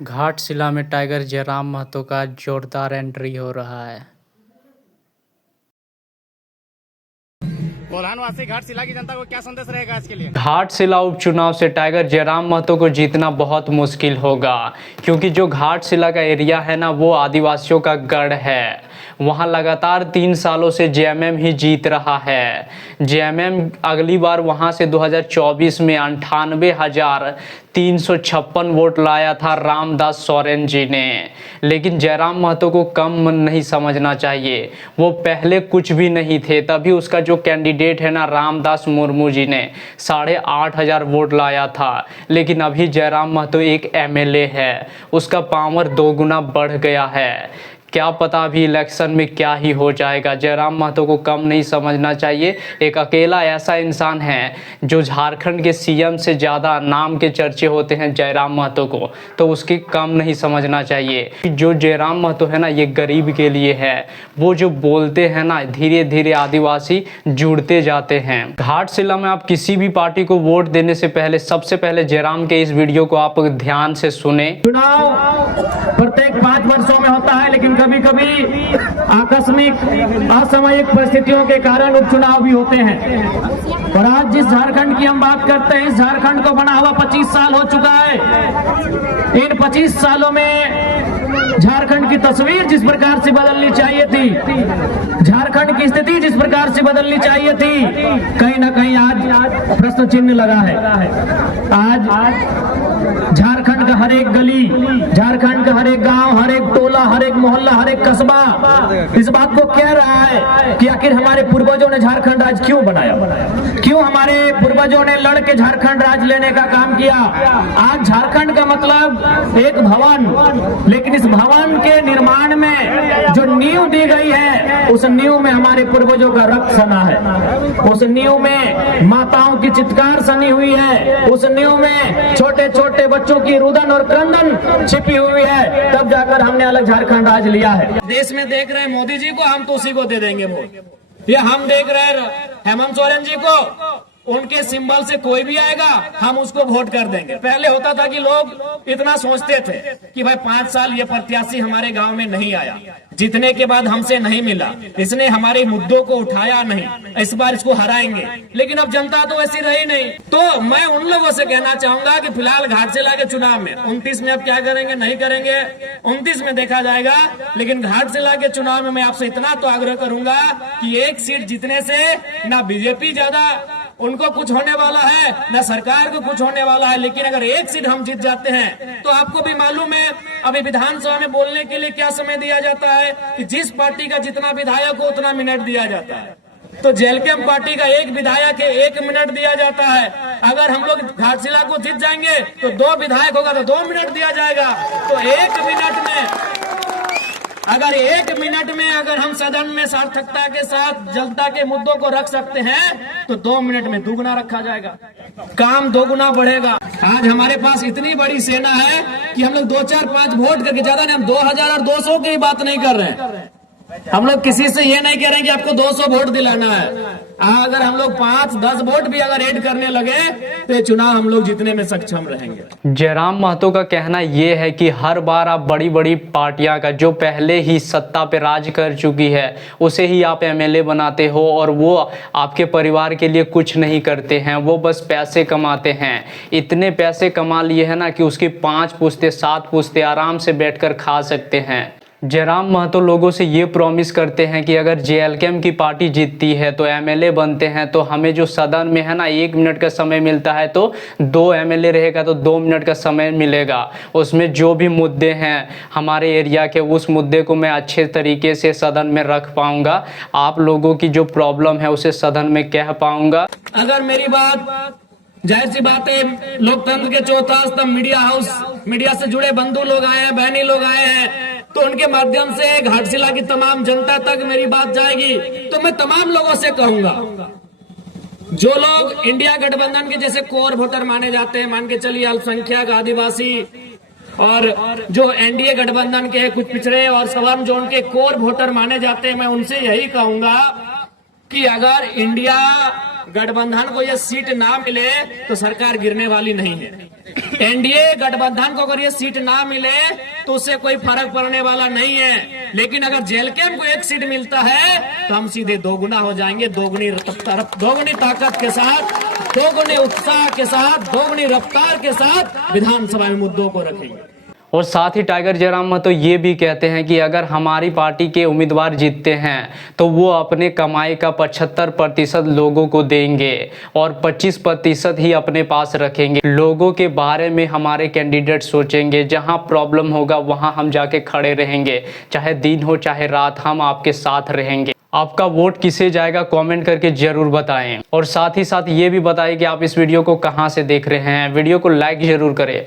घाटशिला में टाइगर जयराम महतो का जोरदार एंट्री हो रहा है। कोल्हानवासी घाटशिला की जनता को क्या संदेश रहेगा आज के लिए? घाटशिला उपचुनाव से टाइगर जयराम महतो को जीतना बहुत मुश्किल होगा, क्योंकि जो घाटशिला का एरिया है ना, वो आदिवासियों का गढ़ है। वहाँ लगातार 3 सालों से जेएमएम ही जीत रहा है। जेएमएम अगली बार वहाँ से 2024 में 98,356 वोट लाया था रामदास सोरेन जी ने। लेकिन जयराम महतो को कम नहीं समझना चाहिए, वो पहले कुछ भी नहीं थे। तभी उसका जो कैंडिडेट है ना, रामदास मुर्मू जी ने 8,500 वोट लाया था। लेकिन अभी जयराम महतो एक एमएलए है, उसका पावर 2 गुना बढ़ गया है। क्या पता अभी इलेक्शन में क्या ही हो जाएगा। जयराम महतो को कम नहीं समझना चाहिए। एक अकेला ऐसा इंसान है जो झारखंड के सीएम से ज़्यादा नाम के चर्चे होते हैं जयराम महतो को, तो उसकी कम नहीं समझना चाहिए। जो जयराम महतो है ना, ये गरीब के लिए है। वो जो बोलते हैं ना, धीरे धीरे आदिवासी जुड़ते जाते हैं। घाटशिला में आप किसी भी पार्टी को वोट देने से पहले सबसे पहले जयराम के इस वीडियो को आप ध्यान से सुने। चुनाव प्रत्येक 5 वर्षों में होता है, लेकिन कभी कभी आकस्मिक असामयिक परिस्थितियों के कारण उपचुनाव भी होते हैं। और आज जिस झारखंड की हम बात करते हैं, इस झारखंड को बना हुआ 25 साल हो चुका है। इन 25 सालों में झारखंड की तस्वीर जिस प्रकार से बदलनी चाहिए थी, झारखंड की स्थिति जिस प्रकार से बदलनी चाहिए थी, कहीं ना कहीं आज प्रश्न चिन्ह लगा है। आज झारखंड का हर एक गली, झारखंड का हर एक गांव, हर एक टोला, हर एक मोहल्ला, हर एक कस्बा इस बात को कह रहा है कि आखिर हमारे पूर्वजों ने झारखंड राज क्यों बनाया, क्यों हमारे पूर्वजों ने लड़ के झारखंड राज लेने का काम किया। आज झारखंड का मतलब एक भवन, लेकिन इस भवन के निर्माण में जो नींव दी गई है, उस नींव में हमारे पूर्वजों का रक्त सना है। उस नींव में माताओं की चित्कार सनी हुई है। उस नींव में छोटे छोटे बच्चों की रुदन और क्रंदन छिपी हुई है। तब जाकर हमने अलग झारखंड राज लिया है। देश में देख रहे मोदी जी को, हम तो उसी को दे देंगे वोट। ये हम देख रहे हेमंत सोरेन जी को, उनके सिंबल से कोई भी आएगा हम उसको वोट कर देंगे। पहले होता था कि लोग इतना सोचते थे कि भाई 5 साल ये प्रत्याशी हमारे गांव में नहीं आया, जीतने के बाद हमसे नहीं मिला, इसने हमारे मुद्दों को उठाया नहीं, इस बार इसको हराएंगे। लेकिन अब जनता तो ऐसी रही नहीं। तो मैं उन लोगों से कहना चाहूंगा कि फिलहाल घाटशिला के चुनाव में 29 में अब क्या करेंगे नहीं करेंगे 29 में देखा जाएगा। लेकिन घाटशिला के चुनाव में मैं आपसे इतना तो आग्रह करूंगा कि एक सीट जीतने से ना बीजेपी ज्यादा उनको कुछ होने वाला है, न सरकार को कुछ होने वाला है। लेकिन अगर एक सीट हम जीत जाते हैं तो आपको भी मालूम है अभी विधानसभा में बोलने के लिए क्या समय दिया जाता है कि जिस पार्टी का जितना विधायक हो उतना मिनट दिया जाता है। तो जेएलकेएम पार्टी का एक विधायक है, 1 मिनट दिया जाता है। अगर हम लोग घाटशिला को जीत जाएंगे तो 2 विधायक होगा तो 2 मिनट दिया जाएगा। तो 1 मिनट में अगर हम सदन में सार्थकता के साथ जनता के मुद्दों को रख सकते हैं तो 2 मिनट में दुगना रखा जाएगा, काम 2 गुना बढ़ेगा। आज हमारे पास इतनी बड़ी सेना है कि हम लोग 2, 4, 5 वोट करके, ज्यादा नहीं, हम 2,200 की बात नहीं कर रहे हैं। हम लोग किसी से ये नहीं कह रहे हैं कि आपको 200 वोट दिलाना है। अगर हम लोग 5-10 वोट भी अगर ऐड करने लगे तो चुनाव हम लोग जीतने में सक्षम रहेंगे। जयराम महतो का कहना ये है कि हर बार आप बड़ी बड़ी पार्टियां का जो पहले ही सत्ता पे राज कर चुकी है उसे ही आप एमएलए बनाते हो, और वो आपके परिवार के लिए कुछ नहीं करते हैं, वो बस पैसे कमाते हैं। इतने पैसे कमा लिए हैं ना कि उसकी 5 पुश्ते 7 पुश्ते आराम से बैठकर खा सकते हैं। जयराम महतो लोगों से ये प्रॉमिस करते हैं कि अगर जेएलकेएम की पार्टी जीतती है तो एमएलए बनते हैं तो हमें जो सदन में है ना 1 मिनट का समय मिलता है, तो 2 एमएलए रहेगा तो 2 मिनट का समय मिलेगा। उसमें जो भी मुद्दे हैं हमारे एरिया के, उस मुद्दे को मैं अच्छे तरीके से सदन में रख पाऊंगा। आप लोगों की जो प्रॉब्लम है उसे सदन में कह पाऊंगा। अगर मेरी बात, जाहिर सी बात है, लोकतंत्र के चौथा स्तंभ मीडिया हाउस, मीडिया से जुड़े बंधु लोग आए हैं, बहनी लोग आए हैं, तो उनके माध्यम से घाटशिला की तमाम जनता तक मेरी बात जाएगी। तो मैं तमाम लोगों से कहूंगा, जो लोग इंडिया गठबंधन के जैसे कोर वोटर माने जाते हैं, मान के चलिए अल्पसंख्यक, आदिवासी, और जो एनडीए गठबंधन के कुछ पिछड़े और सवर्ण जोन के कोर वोटर माने जाते हैं, मैं उनसे यही कहूंगा कि अगर इंडिया गठबंधन को ये सीट ना मिले तो सरकार गिरने वाली नहीं है। एनडीए गठबंधन को अगर ये सीट ना मिले तो उससे कोई फर्क पड़ने वाला नहीं है, लेकिन अगर जेएलके को एक सीट मिलता है तो हम सीधे दोगुना हो जाएंगे, दोगुनी ताकत के साथ, दोगुने उत्साह के साथ, दोगुनी रफ्तार के साथ विधानसभा में मुद्दों को रखेंगे। और साथ ही टाइगर जयराम महतो ये भी कहते हैं कि अगर हमारी पार्टी के उम्मीदवार जीतते हैं तो वो अपने कमाई का 75% लोगों को देंगे और 25% ही अपने पास रखेंगे। लोगों के बारे में हमारे कैंडिडेट सोचेंगे, जहां प्रॉब्लम होगा वहां हम जाके खड़े रहेंगे, चाहे दिन हो चाहे रात, हम आपके साथ रहेंगे। आपका वोट किसे जाएगा कमेंट करके जरूर बताएं और साथ ही साथ ये भी बताएं कि आप इस वीडियो को कहां से देख रहे हैं। वीडियो को लाइक जरूर करें।